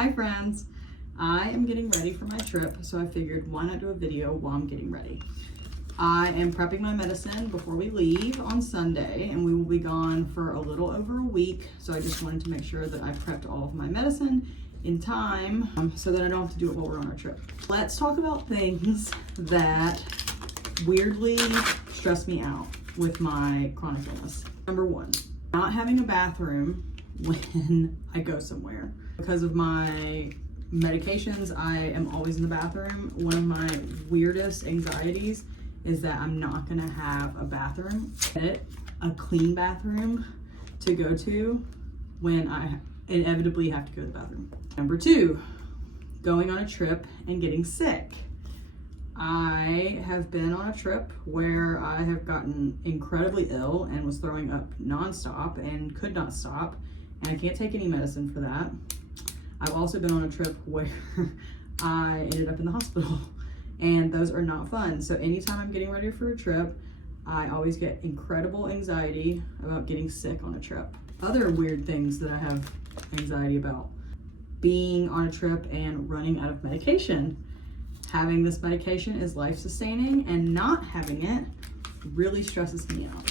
Hi friends, I am getting ready for my trip, so I figured why not do a video while I'm getting ready. I am prepping my medicine before we leave on Sunday, and we will be gone for a little over a week, so I just wanted to make sure that I prepped all of my medicine in time so that I don't have to do it while we're on our trip. Let's talk about things that weirdly stress me out with my chronic illness. Number one, not having a bathroom when I go somewhere. Because of my medications, I am always in the bathroom. One of my weirdest anxieties is that I'm not gonna have a bathroom, a clean bathroom to go to when I inevitably have to go to the bathroom. Number two, going on a trip and getting sick. I have been on a trip where I have gotten incredibly ill and was throwing up nonstop and could not stop, and I can't take any medicine for that. I've also been on a trip where I ended up in the hospital, and those are not fun. So anytime I'm getting ready for a trip, I always get incredible anxiety about getting sick on a trip. Other weird things that I have anxiety about: being on a trip and running out of medication. Having this medication is life-sustaining, and not having it really stresses me out.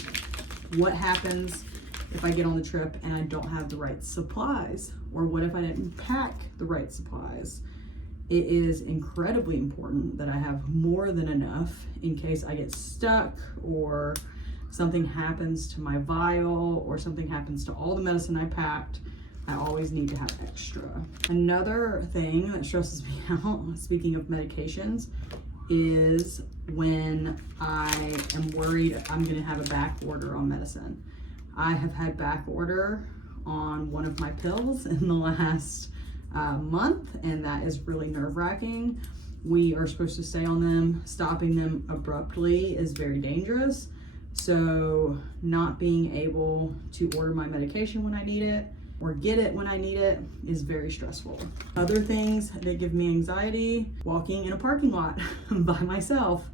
What happens if I get on the trip and I don't have the right supplies? Or what if I didn't pack the right supplies? It is incredibly important that I have more than enough in case I get stuck, or something happens to my vial, or something happens to all the medicine I packed. I always need to have extra. Another thing that stresses me out, speaking of medications, is when I am worried I'm gonna have a back order on medicine. I have had back order on one of my pills in the last month, and that is really nerve-wracking. We are supposed to stay on them. Stopping them abruptly is very dangerous. So not being able to order my medication when I need it or get it when I need it is very stressful. Other things that give me anxiety: walking in a parking lot by myself.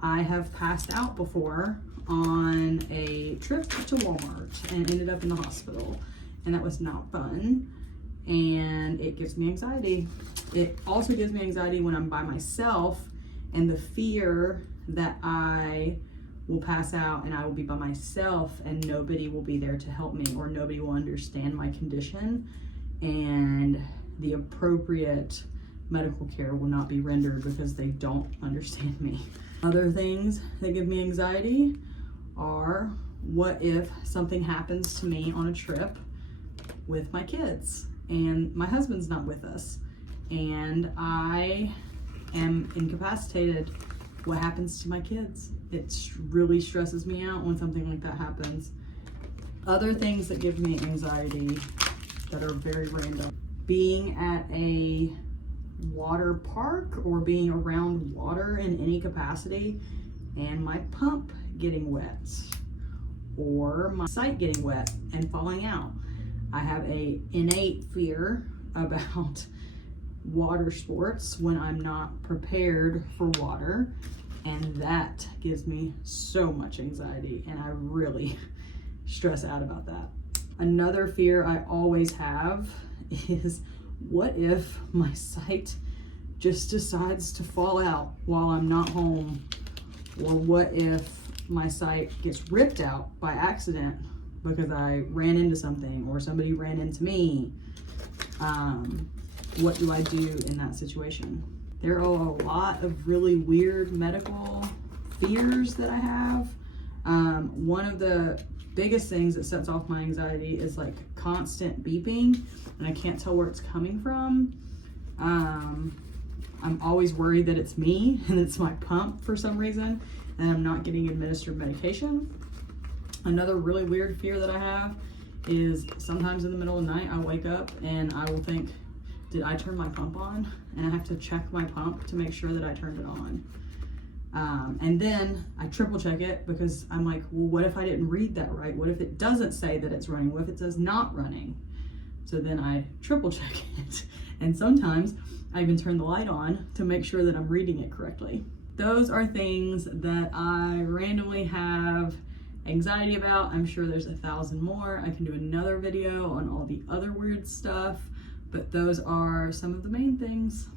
I have passed out before on a trip to Walmart and ended up in the hospital, and that was not fun, and it gives me anxiety. It also gives me anxiety when I'm by myself, and the fear that I will pass out and I will be by myself and nobody will be there to help me, or nobody will understand my condition, and the appropriate medical care will not be rendered because they don't understand me. Other things that give me anxiety are: what if something happens to me on a trip with my kids and my husband's not with us and I am incapacitated? What happens to my kids? It really stresses me out when something like that happens. Other things that give me anxiety that are very random: being at a water park or being around water in any capacity and my pump getting wet, or my site getting wet and falling out. I have a innate fear about water sports when I'm not prepared for water, and that gives me so much anxiety, and I really stress out about that. Another fear I always have is: what if my site just decides to fall out while I'm not home? Or what if my site gets ripped out by accident because I ran into something or somebody ran into me? What do I do in that situation? There are a lot of really weird medical fears that I have. One of the biggest things that sets off my anxiety is like constant beeping, and I can't tell where it's coming from. I'm always worried that it's me and it's my pump for some reason, and I'm not getting administered medication. Another really weird fear that I have is sometimes in the middle of the night I wake up and I will think, did I turn my pump on? And I have to check my pump to make sure that I turned it on. And then I triple check it because I'm like, well, what if I didn't read that right? What if it doesn't say that it's running? What if it says not running? So then I triple check it. And sometimes I even turn the light on to make sure that I'm reading it correctly. Those are things that I randomly have anxiety about. I'm sure there's 1,000 more. I can do another video on all the other weird stuff, But those are some of the main things.